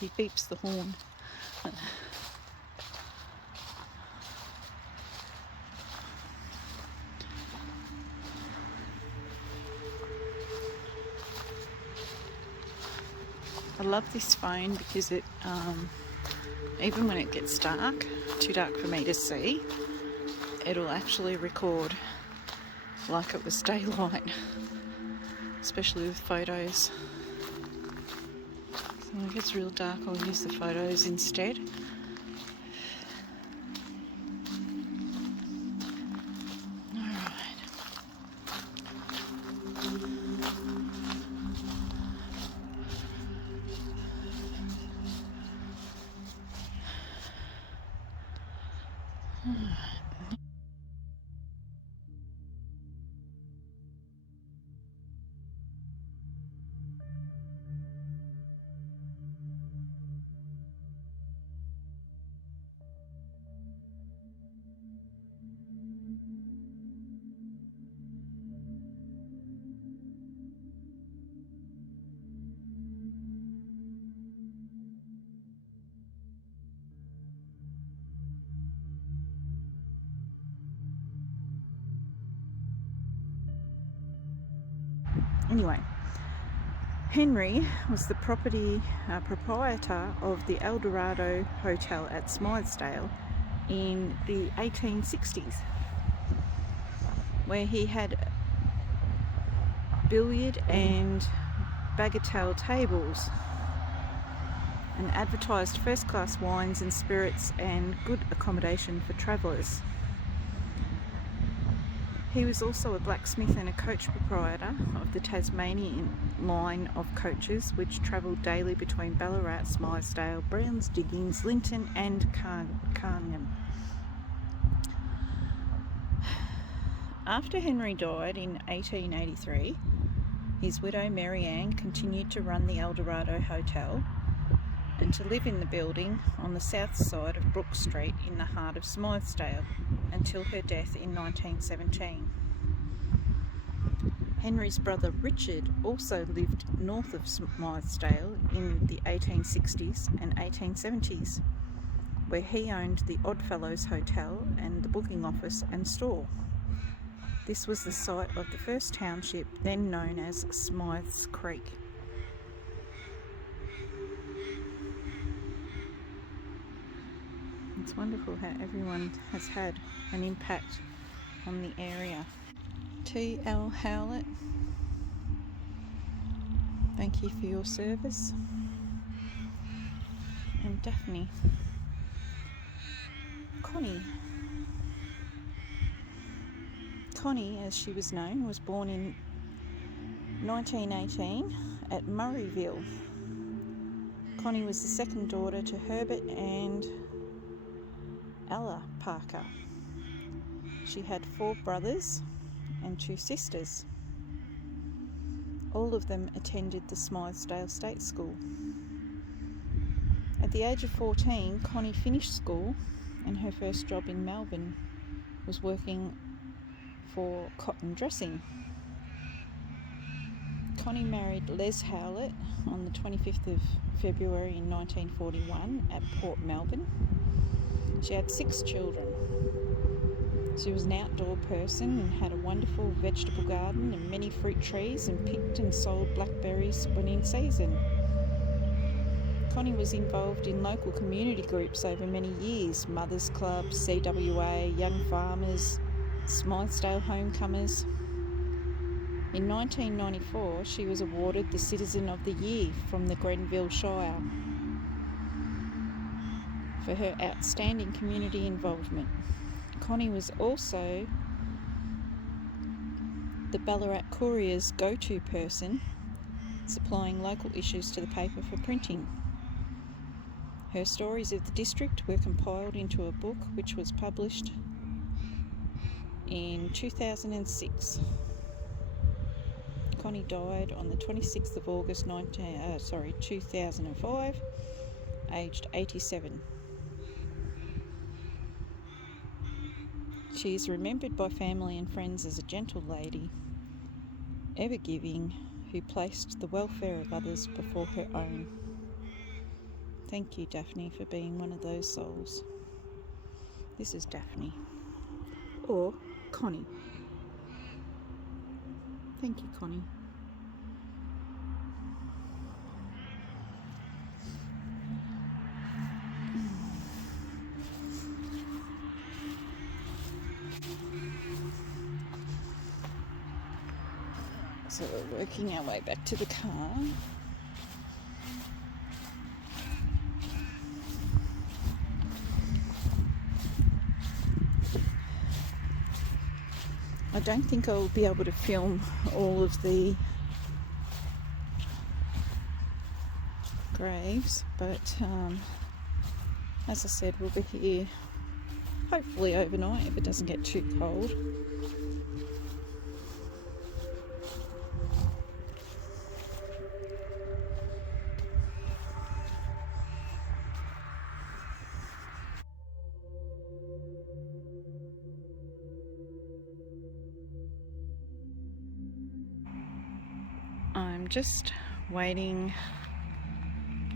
he beeps the horn. I love this phone because it, even when it gets dark, too dark for me to see, it'll actually record like it was daylight, especially with photos. So if it's real dark, I'll use the photos instead. Anyway, Henry was the proprietor of the Eldorado Hotel at Smythesdale in the 1860s, where he had billiard and bagatelle tables and advertised first-class wines and spirits and good accommodation for travellers. He was also a blacksmith and a coach proprietor of the Tasmanian line of coaches, which travelled daily between Ballarat, Smythesdale, Brown's Diggings, Linton and Carnham. After Henry died in 1883, his widow Mary Ann continued to run the Eldorado Hotel and to live in the building on the south side of Brook Street in the heart of Smythesdale until her death in 1917. Henry's brother Richard also lived north of Smythesdale in the 1860s and 1870s, where he owned the Oddfellows Hotel and the booking office and store. This was the site of the first township, then known as Smythe's Creek. It's wonderful how everyone has had an impact on the area. T.L. Howlett, thank you for your service. And Daphne. Connie, as she was known, was born in 1918 at Murrayville. Connie was the second daughter to Herbert and Ella Parker. She had 4 brothers and 2 sisters. All of them attended the Smythesdale State School. At the age of 14, Connie finished school, and her first job in Melbourne was working for cotton dressing. Connie married Les Howlett on the 25th of February in 1941 at Port Melbourne. She had 6 children. She was an outdoor person and had a wonderful vegetable garden and many fruit trees, and picked and sold blackberries when in season. Connie was involved in local community groups over many years: Mothers Club, CWA, Young Farmers, Smythesdale Homecomers. In 1994, she was awarded the Citizen of the Year from the Grenville Shire for her outstanding community involvement. Connie was also the Ballarat Courier's go-to person, supplying local issues to the paper for printing. Her stories of the district were compiled into a book which was published in 2006. Connie died on the 26th of August 2005, aged 87. She is remembered by family and friends as a gentle lady, ever giving, who placed the welfare of others before her own. Thank you, Daphne, for being one of those souls. This is Daphne. Or Connie. Thank you, Connie. So we're working our way back to the car. I don't think I'll be able to film all of the graves, but as I said, we'll be here hopefully overnight if it doesn't get too cold. I'm just waiting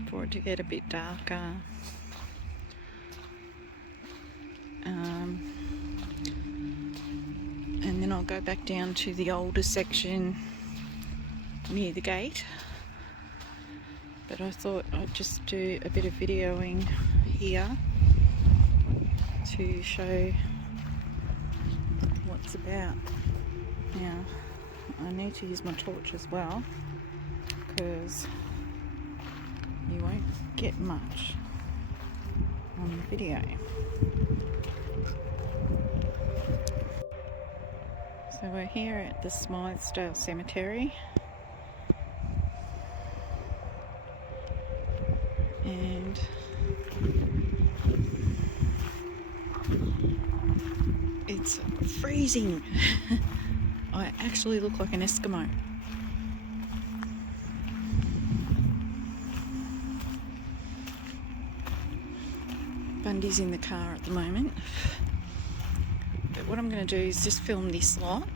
for it to get a bit darker. And then I'll go back down to the older section near the gate. But I thought I'd just do a bit of videoing here to show what's about. Now, I need to use my torch as well, because you won't get much on the video. So we're here at the Smythesdale Cemetery, and it's freezing. I actually look like an Eskimo. Bundy's in the car at the moment. But what I'm going to do is just film this lot.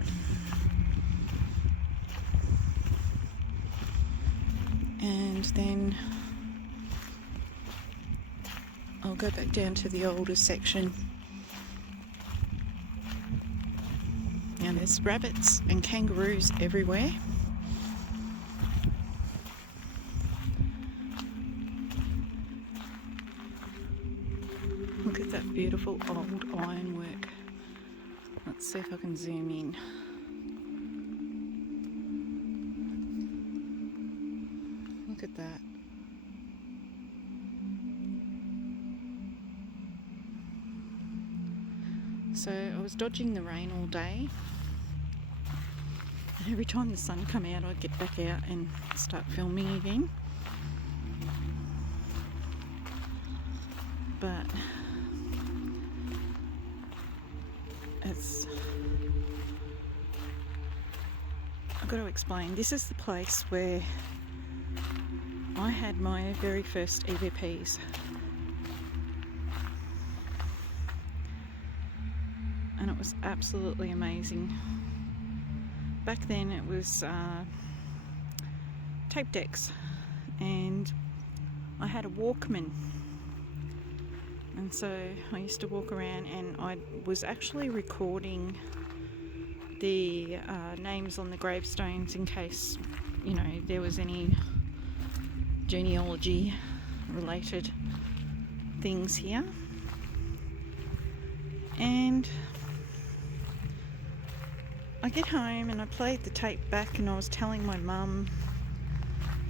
And then I'll go back down to the older section. Now there's rabbits and kangaroos everywhere. Look at that beautiful old ironwork. Let's see if I can zoom in. Look at that. So I was dodging the rain all day, and every time the sun come out I'd get back out and start filming again. But I've got to explain, this is the place where I had my very first EVPs. And it was absolutely amazing. Back then it was tape decks, and I had a Walkman, and so I used to walk around and I was actually recording the names on the gravestones in case, you know, there was any genealogy related things here. And I get home and I played the tape back, and I was telling my mum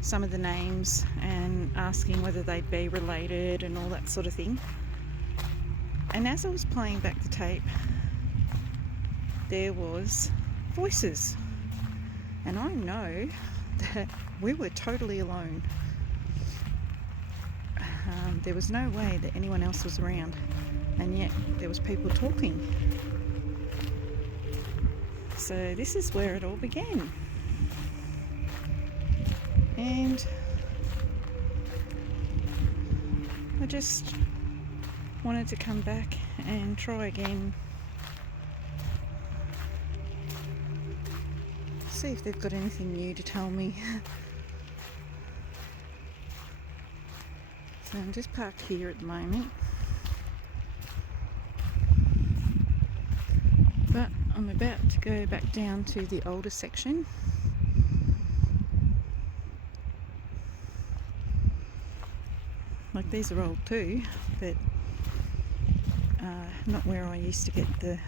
some of the names and asking whether they'd be related and all that sort of thing. And as I was playing back the tape, there was voices. And I know that we were totally alone. There was no way that anyone else was around, and yet there was people talking. So this is where it all began. And I just wanted to come back and try again. see if they've got anything new to tell me. So I'm just parked here at the moment. But I'm about to go back down to the older section. Like, these are old too, but not where I used to get the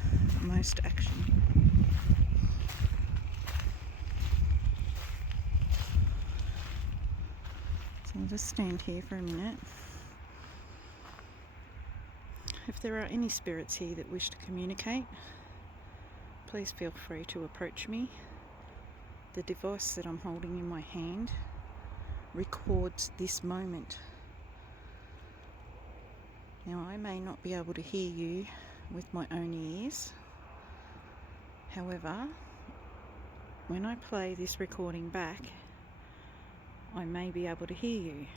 most action. So I'll just stand here for a minute. If there are any spirits here that wish to communicate, please feel free to approach me. The device that I'm holding in my hand records this moment. Now, I may not be able to hear you with my own ears. However, when I play this recording back, I may be able to hear you.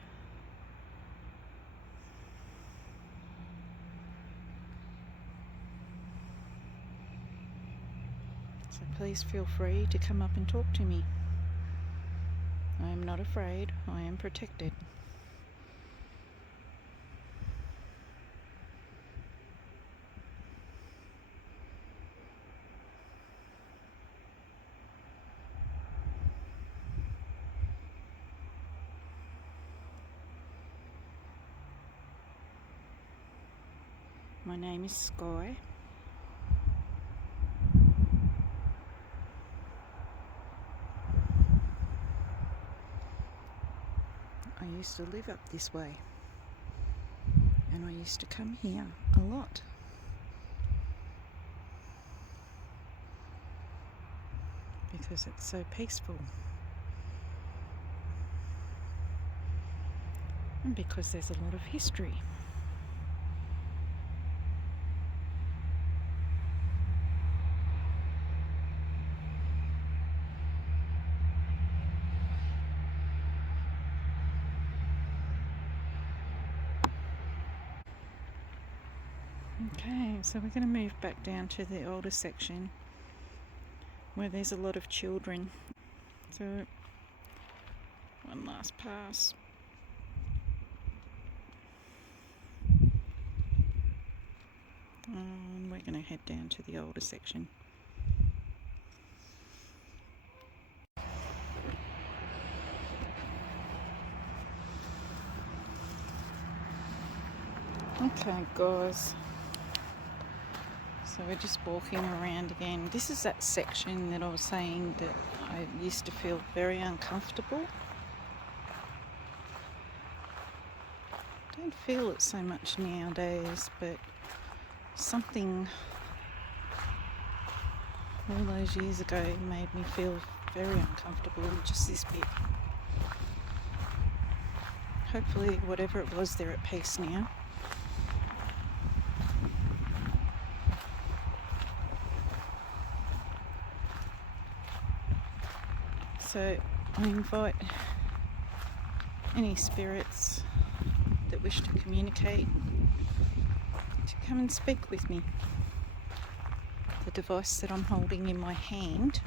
So please feel free to come up and talk to me. I am not afraid. I am protected. My name is Sky. I used to live up this way, and I used to come here a lot. Because it's so peaceful. And because there's a lot of history. Okay, so we're going to move back down to the older section where there's a lot of children. So, one last pass. And we're going to head down to the older section. Okay, guys. So we're just walking around again. This is that section that I was saying that I used to feel very uncomfortable. I don't feel it so much nowadays, but something all those years ago made me feel very uncomfortable in just this bit. Hopefully whatever it was, they're at peace now. So I invite any spirits that wish to communicate to come and speak with me. The device that I'm holding in my hand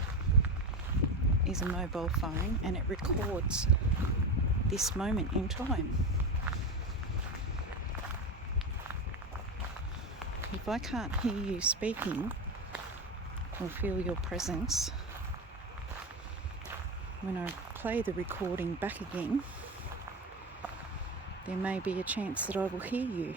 is a mobile phone, and it records this moment in time. If I can't hear you speaking or feel your presence, when I play the recording back again, there may be a chance that I will hear you.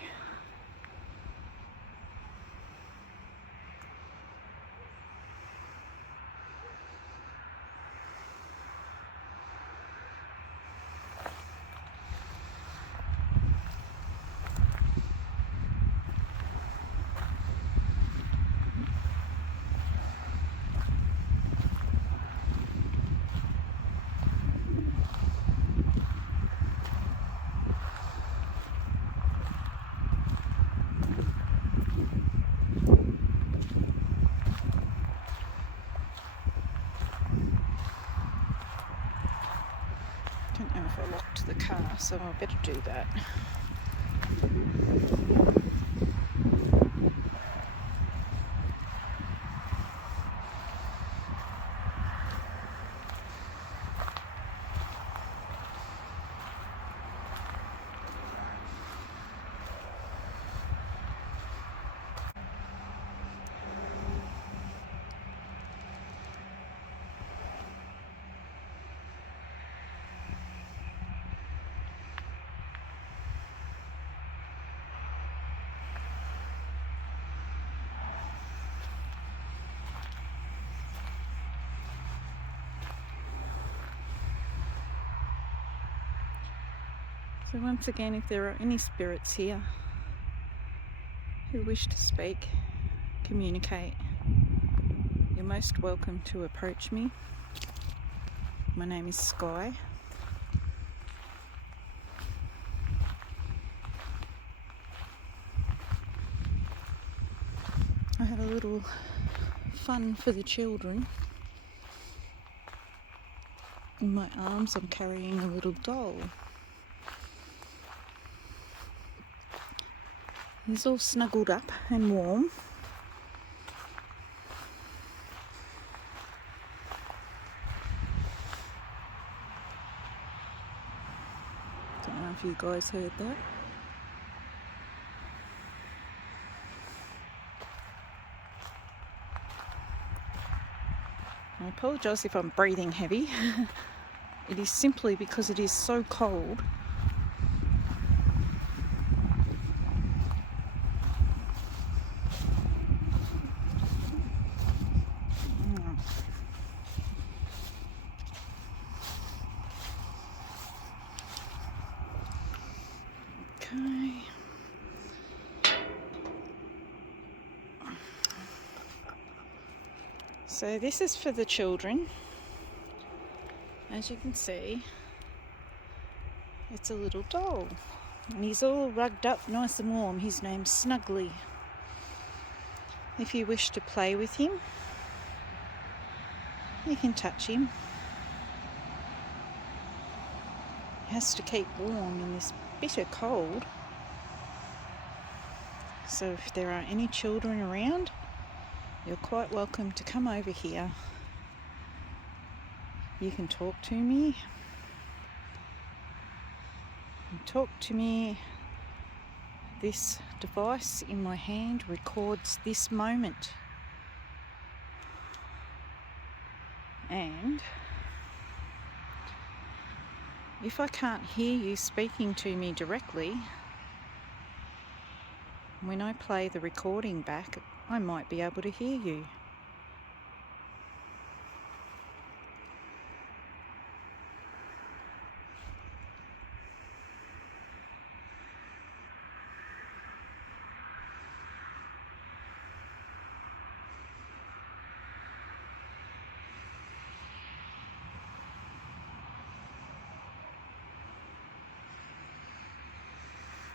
I don't know if I locked the car, so I better do that. So once again, if there are any spirits here who wish to speak, communicate, you're most welcome to approach me. My name is Sky. I had a little fun for the children. In my arms I'm carrying a little doll. He's all snuggled up and warm. Don't know if you guys heard that. I apologise if I'm breathing heavy. It is simply because it is so cold. Okay. So this is for the children. As you can see, it's a little doll. And he's all rugged up nice and warm. His name's Snuggly. If you wish to play with him, you can touch him. He has to keep warm in this bitter cold. So if there are any children around, you're quite welcome to come over here. You can talk to me. Talk to me. This device in my hand records this moment. And if I can't hear you speaking to me directly, when I play the recording back, I might be able to hear you.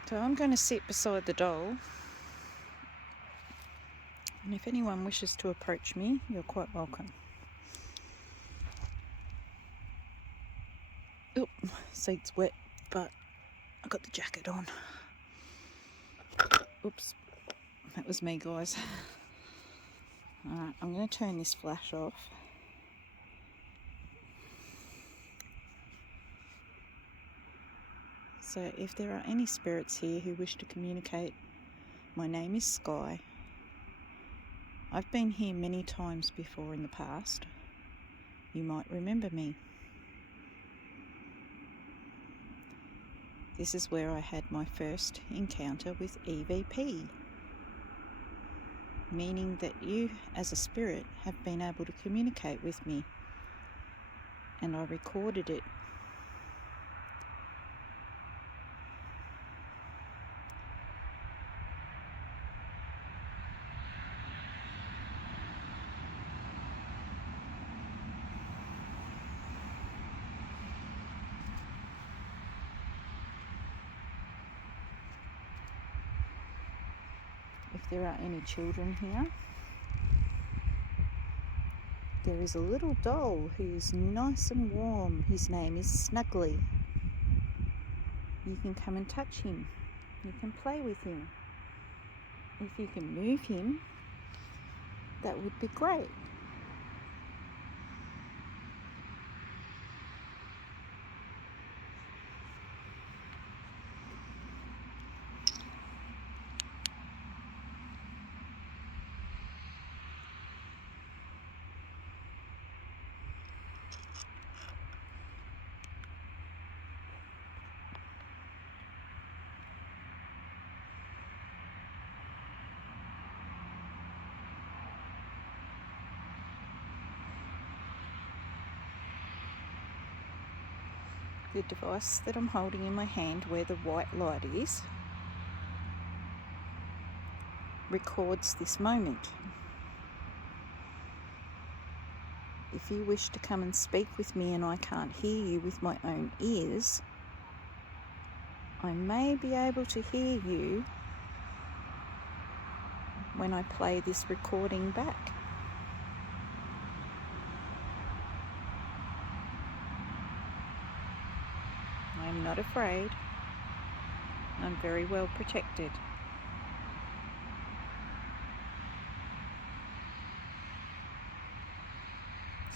So I'm going to sit beside the doll, and if anyone wishes to approach me, you're quite welcome. Oop, seat's wet, but I got the jacket on. Oops, that was me, guys. Alright, I'm going to turn this flash off. So if there are any spirits here who wish to communicate, my name is Sky. I've been here many times before in the past. You might remember me. This is where I had my first encounter with EVP, meaning that you as a spirit have been able to communicate with me, and I recorded it. If there are any children here, there is a little doll who's nice and warm. His name is Snuggly. You can come and touch him. You can play with him. If you can move him, that would be great. The device that I'm holding in my hand, where the white light is, records this moment. If you wish to come and speak with me and I can't hear you with my own ears, I may be able to hear you when I play this recording back. I am not afraid. I'm very well protected.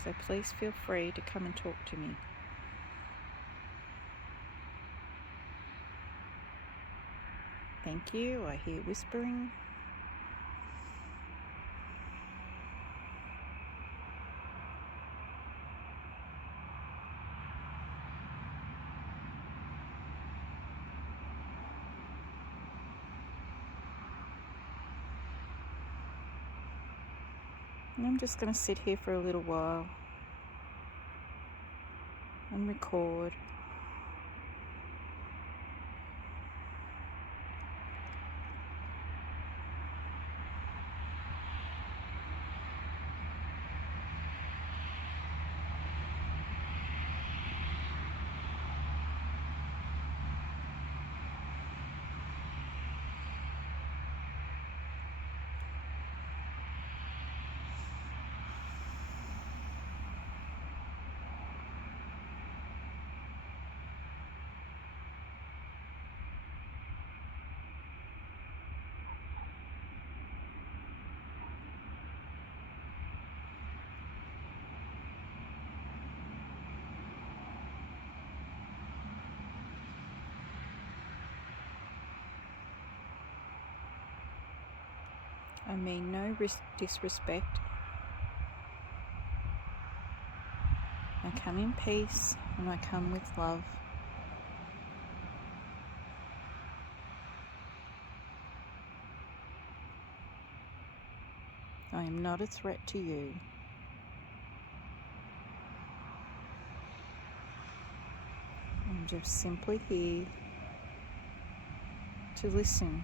So please feel free to come and talk to me. Thank you. I hear whispering. And I'm just going to sit here for a little while and record. I mean no disrespect. I come in peace and I come with love. I am not a threat to you. I'm just simply here to listen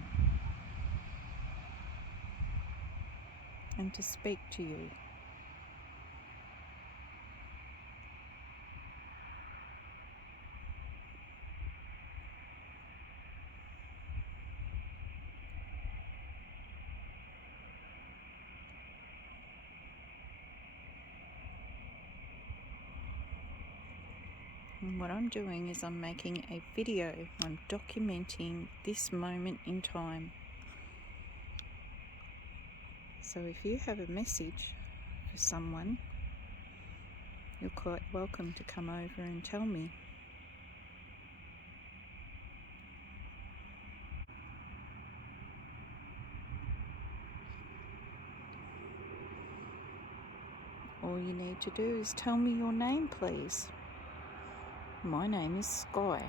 and to speak to you. And what I'm doing is I'm making a video. I'm documenting this moment in time. So if you have a message for someone, you're quite welcome to come over and tell me. All you need to do is tell me your name, please. My name is Sky.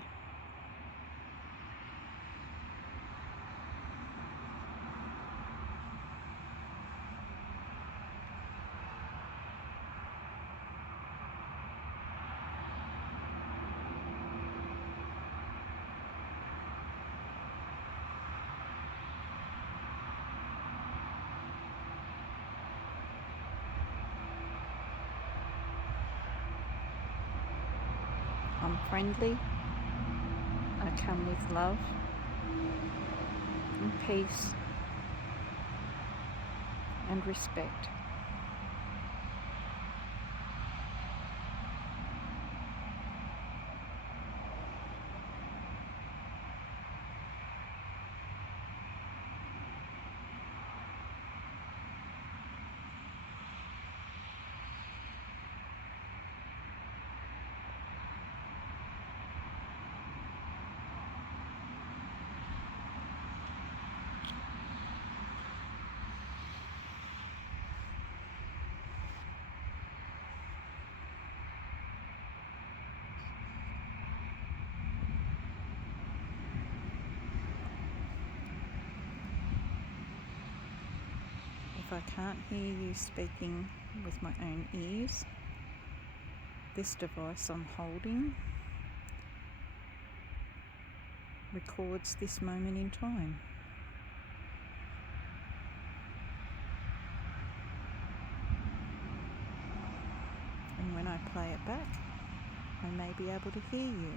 I'm friendly. I come with love and peace and respect. If I can't hear you speaking with my own ears, this device I'm holding records this moment in time. And when I play it back, I may be able to hear you.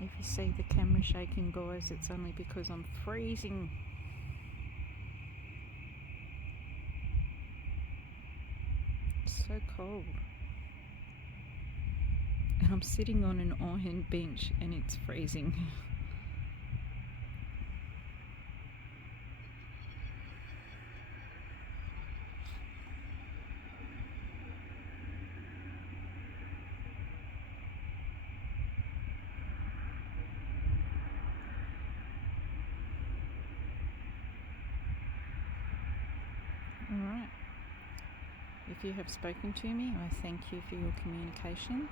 If you see the camera shaking, guys, it's only because I'm freezing. It's so cold. And I'm sitting on an iron bench and it's freezing. Alright. If you have spoken to me, I thank you for your communication.